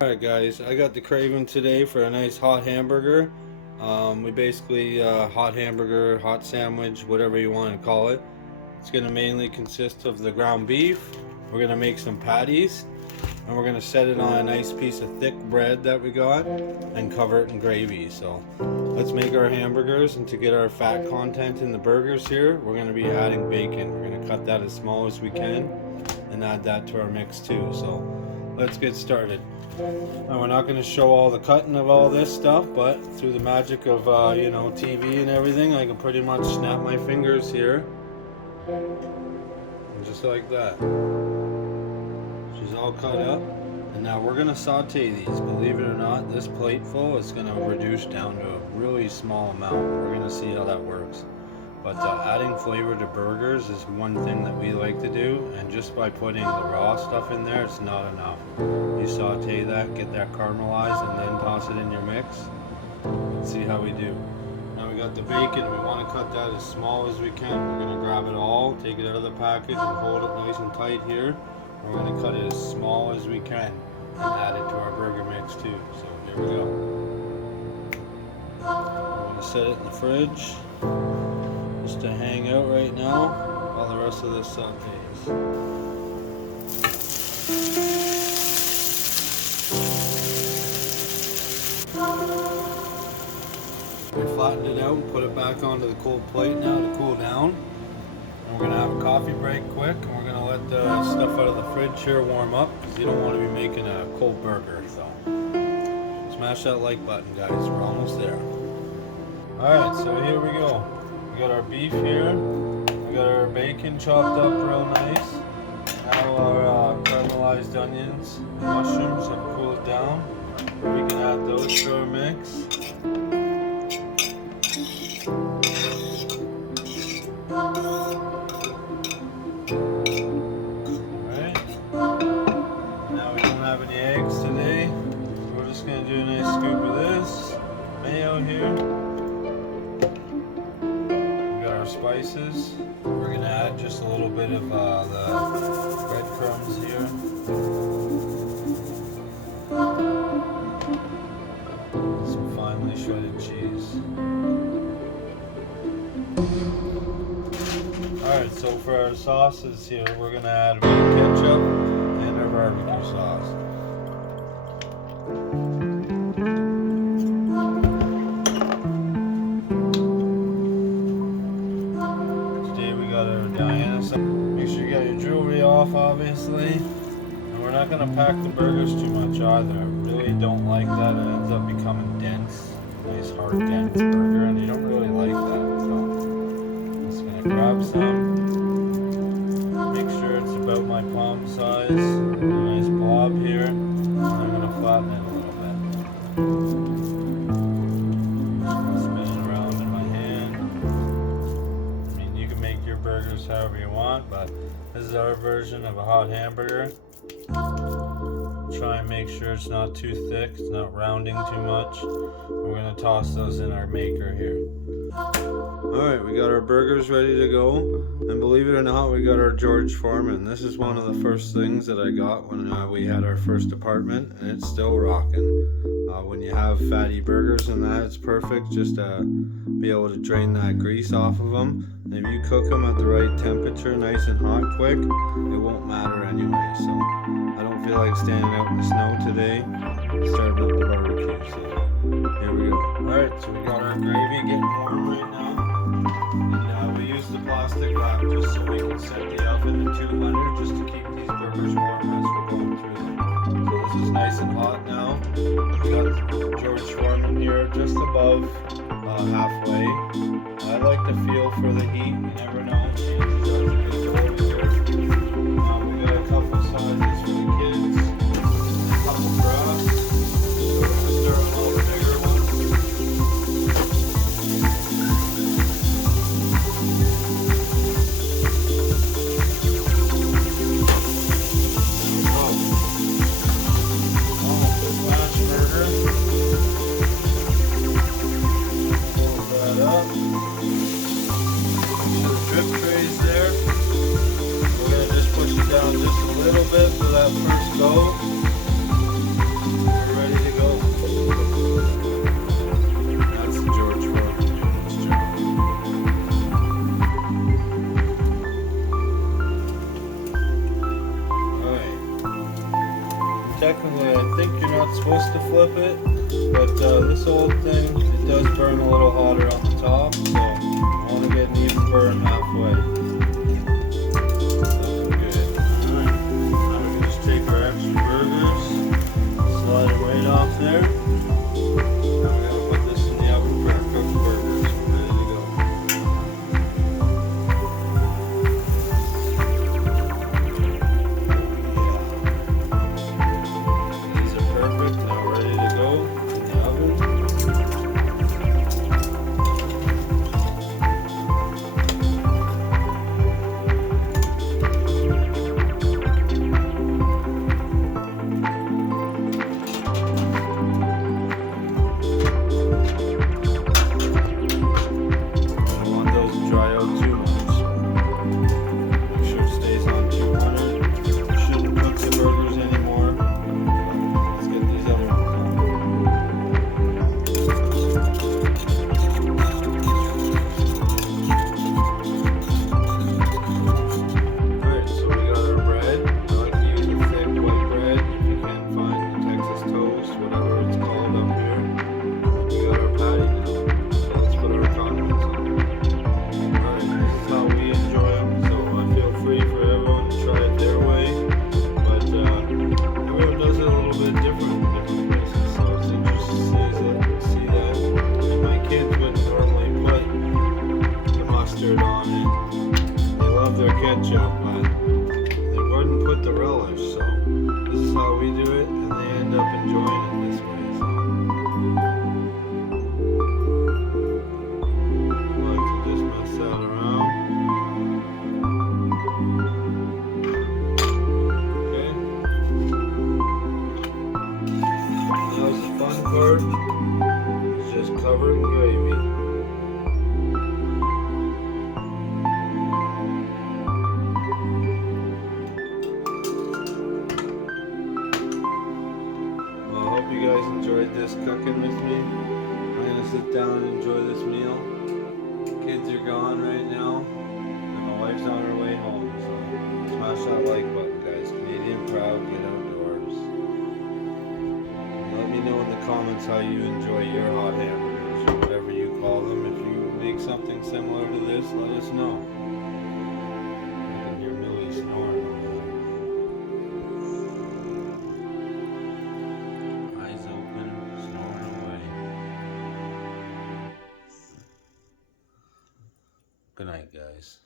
Alright guys, I got the craving today for a nice hot hamburger. We basically hot hamburger, hot sandwich, whatever you want to call it. It's going to mainly consist of the ground beef. We're going to make some patties and we're going to set it on a nice piece of thick bread that we got and cover it in gravy. So let's make our hamburgers, and to get our fat content in the burgers here, we're going to be adding bacon. We're going to cut that as small as we can and add that to our mix too. So let's get started. Now, we're not going to show all the cutting of all this stuff, but through the magic of TV and everything, I can pretty much snap my fingers here, and just like that. She's all cut up, and now we're going to saute these. Believe it or not, this plateful is going to reduce down to a really small amount. We're going to see how that works. But adding flavor to burgers is one thing that we like to do, and just by putting the raw stuff in there, it's not enough. You saute that, get that caramelized, and then toss it in your mix. Let's see how we do. Now we got the bacon. We want to cut that as small as we can. We're going to grab it all, take it out of the package, and hold it nice and tight here. We're going to cut it as small as we can and add it to our burger mix too. So here we go. We're going to set it in the fridge just to hang out right now while the rest of this sautés. We flattened it out and put it back onto the cold plate now to cool down. And we're going to have a coffee break quick, and we're going to let the stuff out of the fridge here warm up, because you don't want to be making a cold burger. So smash that like button, guys. We're almost there. Alright, so here we go. We got our beef here, we got our bacon chopped up real nice. Now our caramelized onions and mushrooms have cooled down. We can add those to our mix. Alright, now we don't have any eggs today, so we're just going to do a nice scoop of this. Mayo here. Spices. We're going to add just a little bit of the breadcrumbs here. Some finely shredded cheese. Alright, so for our sauces here, we're going to add a bit of ketchup and our barbecue sauce. Make sure you got your jewelry off, obviously. And we're not going to pack the burgers too much either. I really don't like that. It ends up becoming dense. Nice hard dense burger, and you don't really like that. So I'm just going to grab some. Make sure it's about my palm size. A nice blob here. And I'm going to flatten it a little bit. Burgers however you want, but this is our version of a hot hamburger. Try and make sure it's not too thick, it's not rounding too much. We're going to toss those in our maker here. Alright, we got our burgers ready to go, and believe it or not, we got our George Foreman. This is one of the first things that I got when we had our first apartment, and it's still rocking. When you have fatty burgers and that, it's perfect just to be able to drain that grease off of them. And if you cook them at the right temperature, nice and hot quick, it won't matter anyway. So I don't feel like standing out in the snow today, starting up the barbecue. So here we go. Alright, so we got our gravy getting warm right now. And we use the plastic wrap just so we can set the oven to 200 just to keep these burgers warm as we're going through them. So this is nice and hot now. We got George Foreman here just above halfway. I like to feel for the heat, you never know. We got a couple sizes for the kids, a couple for us. So we're going to start with all the bigger ones. Almost a smash burger. That up. Drip trays there. We're going to just push it down just a little bit for that first go. technically, I think you're not supposed to flip it, but this old thing, it does burn a little hotter on the top, so I want to get an even burn halfway. Looking good. Alright, now we can just take our extra burgers, slide them right off there. Now we gotta put this in the oven for our cooked burgers. We're ready to go. Ketchup, but they wouldn't put the relish, so this is how we do it, and they end up enjoying it this way. So I like to just mess that around. Okay. Now the fun part is just covering gravy. You guys enjoyed this cooking with me. I'm gonna sit down and enjoy this meal. Kids are gone right now, and my wife's on her way home. So smash that like button, guys. Canadian proud, get outdoors. And let me know in the comments how you enjoy your hot hamburgers, or whatever you call them. If you make something similar to this, let us know. I can hear Millie snoring over there. Good night, guys.